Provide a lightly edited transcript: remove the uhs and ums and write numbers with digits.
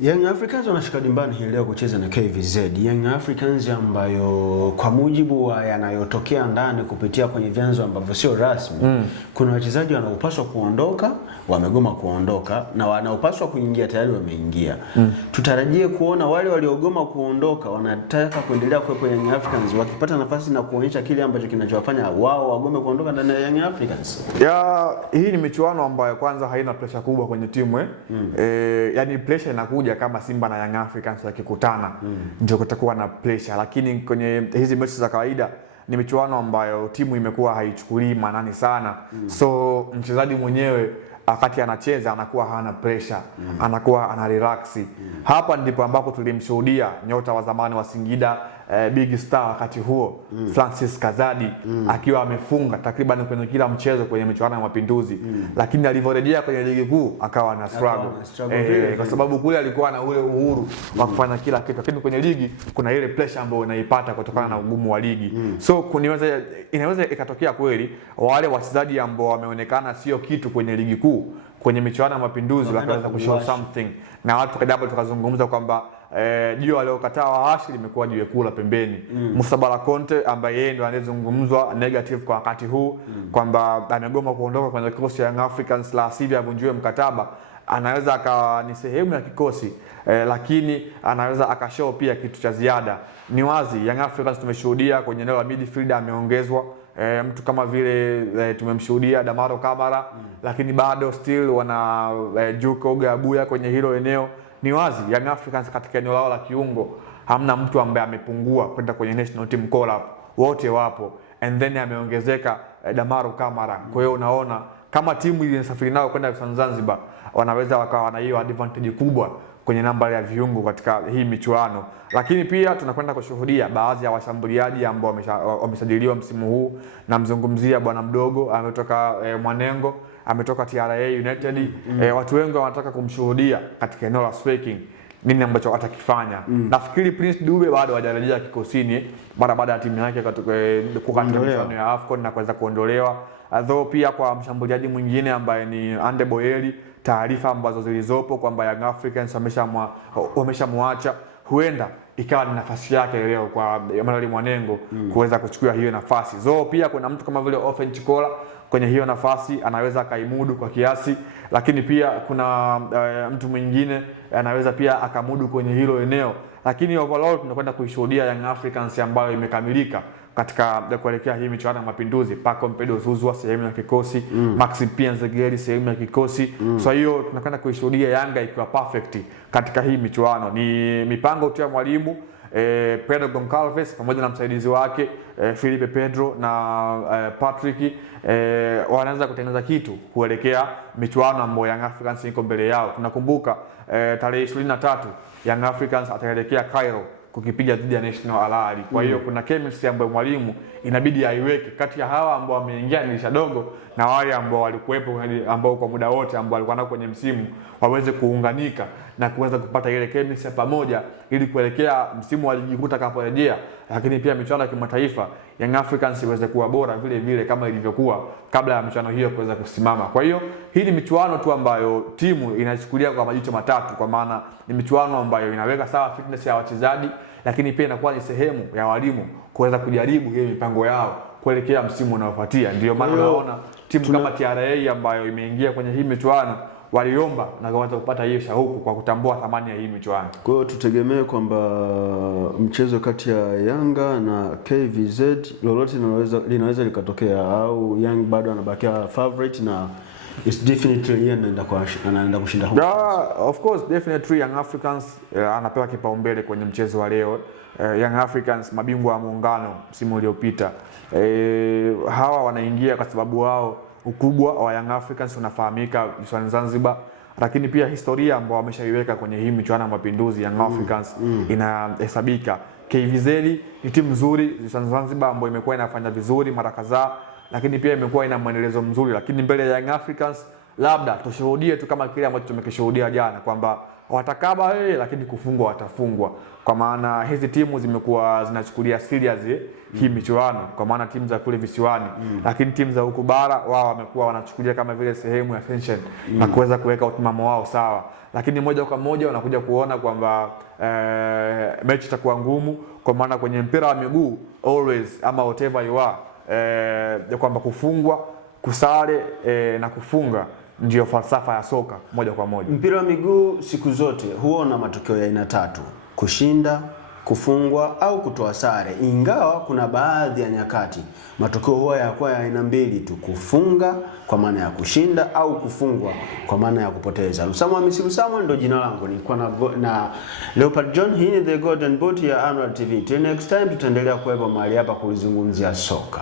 Young Africans wanashuka dimbani hii leo kucheza na KVZ. Young Africans ambayo kwa mujibu wa yanayotokea ndani kupitia kwenye vyanzo ambavyo sio rasmi, kuna wachezaji wanaopaswa kuondoka, wamegoma kuondoka, na wanaopaswa kuingia tayari wameingia. Tutarajie kuona wale waliogoma kuondoka wanataka kuendelea kuwepo Young Africans wakipata nafasi na kuonyesha kile ambacho kinachowafanya wao wagome kuondoka ndani ya Young Africans. Hii ni michuano ambayo kwanza haina pressure kubwa kwenye timu yani pressure inakuja kama Simba na Young Africans wakikutana ndio kutakuwa na pressure, lakini kwenye hizi mechi za kawaida ni michuano ambayo timu imekuwa haichukulii maanani sana. So mchezaji mwenyewe wakati anacheza anakuwa hana pressure, anakuwa ana relax. Hapa ndipo ambapo tulimshuhudia nyota wa zamani wa Singida, big star wakati huo, Francis Kazadi akiwa amefunga takriban kwenye kila mchezo kwenye michuano ya Mapinduzi, lakini alivyorejea kwenye ligi kuu akawa na struggle kwa sababu kule alikuwa na ule uhuru wa kufanya kila kitu, lakini kwenye ligi kuna ile pressure ambayo unaipata kutokana na ugumu wa ligi. So inaweza ikatokea kweli wale wachezaji ambao wameonekana sio kitu kwenye ligi kuu, kwenye michuano ya Mapinduzi wakaweza kushow something, na watu kadaba tukazungumza kwamba jio aliokataa waashi limekuwa jiwe kula pembeni. Musa Bala Conte ambaye yeye ndo anazungumzwa negative kwa wakati huu kwamba amegoma kuondoka kwenye kikosi cha Young Africans, la sivyo avunjiwe mkataba, anaweza akawa ni sehemu ya kikosi lakini anaweza akashow pia kitu cha ziada. Ni wazi Young Africans tumeshuhudia kwenye eneo la midfield ameongezwa mtu kama vile tumemshuhudia Damaro Kamara, lakini bado still wana Juke Oga Abuya kwenye hilo eneo. Ni wazi Young Africans katika eneo lao la kiungo hamna mtu ambaye amepungua kwenda kwenye national team call up, wote wapo, and then ameongezeka Damaro Kamara. Kwa hiyo unaona kama timu ile inasafiri nao kwenda Zanzibar wanaweza wakawa na hiyo advantage kubwa kwenye namba ya viungo katika hii michuano. Lakini pia tunakwenda kushuhudia baadhi ya washambuliaji ambao wamesajiliwa msimu huu. Namzungumzia bwana mdogo ametoka Mwanengo, ametoka TRA United. Watu wengi wanataka kumshuhudia katika eneo la striking nini ambacho atakifanya. Nafikiri Prince Dube bado hajarejea kikosini baada ya timu yake katika michuano ya AFCON na kuweza kuondolewa. Though pia kwa mshambuliaji mwingine ambaye ni Ande Boyeli, taarifa ambazo zilizopo kwamba Young Africans wameshamwacha, huenda ikawa ni nafasi yake leo kwa Emmanuel Mwanengo kuweza kuchukua hiyo nafasi. Pia kuna mtu kama vile Ofen Chikola kwenye hiyo nafasi anaweza kaimudu kwa kiasi, lakini pia kuna mtu mwingine anaweza pia akamudu kwenye hilo eneo. Lakini overall tunakwenda kuishuhudia Young Africans ambayo imekamilika katika kuelekea hii michuano ya Mapinduzi. Paco Mpedo Zuzwa sehemu ya kikosi, Maxim Pianzegeli sehemu ya kikosi. So hiyo tunakwenda kuishuhudia Yanga ikiwa perfect katika hii michuano. Ni mipango tu ya mwalimu Pedro Goncalves pamoja na msaidizi wake Felipe Pedro na Patrick wanaanza kutengeneza kitu kuelekea michuano ambayo Young Africans iko mbele yao. Tunakumbuka tarehe 23 Young Africans ataelekea Cairo kukipiga dhidi ya National Al Ahly. Kwa hiyo kuna chemistry ambayo mwalimu inabidi aiweke kati ya hawa ambao wameingia dirisha dogo na wale ambao walikuwepo, ambao kwa muda wote ambao walikuwa nao kwenye msimu, waweze kuunganika na kuweza kupata ile chemistry pamoja ili kuelekea msimu wa ligi kuu utakaporejea, lakini pia michuano ya kimataifa Young Africans iweze kuwa bora vile vile kama ilivyokuwa kabla ya michuano hiyo kuweza kusimama. Kwa hiyo hii ni michuano tu ambayo timu inachukulia kwa majicho matatu, kwa maana ni michuano ambayo inaweka sawa fitness ya wachezaji, lakini pia inakuwa ni sehemu ya walimu kuweza kujaribu ile mipango yao kuelekea msimu unaofuatia. Ndio maana unaona timu kama TRA ambayo imeingia kwenye hii michuano waliomba na waweza kupata hiyo shauku kwa kutambua thamani ya hii michuano. Kwa hiyo tutegemee kwamba mchezo kati ya Yanga na KVZ lolote linaweza likatokea, au Young bado anabakia favorite na it's definitely anaenda kushinda huko. Of course definitely Young Africans anapewa kipaumbele kwenye mchezo wa leo. Young Africans mabingwa wa muungano msimu uliopita. Hawa wanaingia kwa sababu wao ukubwa wa Young Africans unafahamika visiwani Zanzibar, lakini pia historia ambayo wameshaiweka kwenye hii michuano ya Mapinduzi Young Africans inahesabika. KVZ ni timu nzuri visiwani Zanzibar ambayo imekuwa inafanya vizuri mara kadhaa, lakini pia imekuwa ina mwendelezo mzuri, lakini mbele ya Young Africans labda tushuhudie tu kama kile ambacho tumekishuhudia jana kwamba watakaba lakini kufungwa watafungwa, kwa maana hizi timu zimekuwa zinachukulia serious hii michuano, kwa maana timu za kule visiwani lakini timu za huku bara wao wamekuwa wanachukulia kama vile sehemu ya tension na kuweza kuweka utimamo wao sawa, lakini moja kwa moja wanakuja kuona kwamba mechi itakuwa ngumu, kwa maana kwenye mpira wa miguu always ama whatever you are kwamba kufungwa, kusare na kufunga ndio falsafa ya soka moja kwa moja. Mpira wa miguu siku zote huwa na matokeo ya aina tatu: kushinda, kufungwa au kutoa sare, ingawa kuna baadhi ya nyakati matokeo huwa yakuwa ya aina mbili tu: kufunga kwa maana ya kushinda au kufungwa kwa maana ya kupoteza. Lusamo Hamisi Lusamo ndo jina langu, nilikuwa na Leopard John. Hii ni The Golden Boot ya Annual TV. Till next time tutaendelea kuwepo mahali hapa kulizungumzia soka.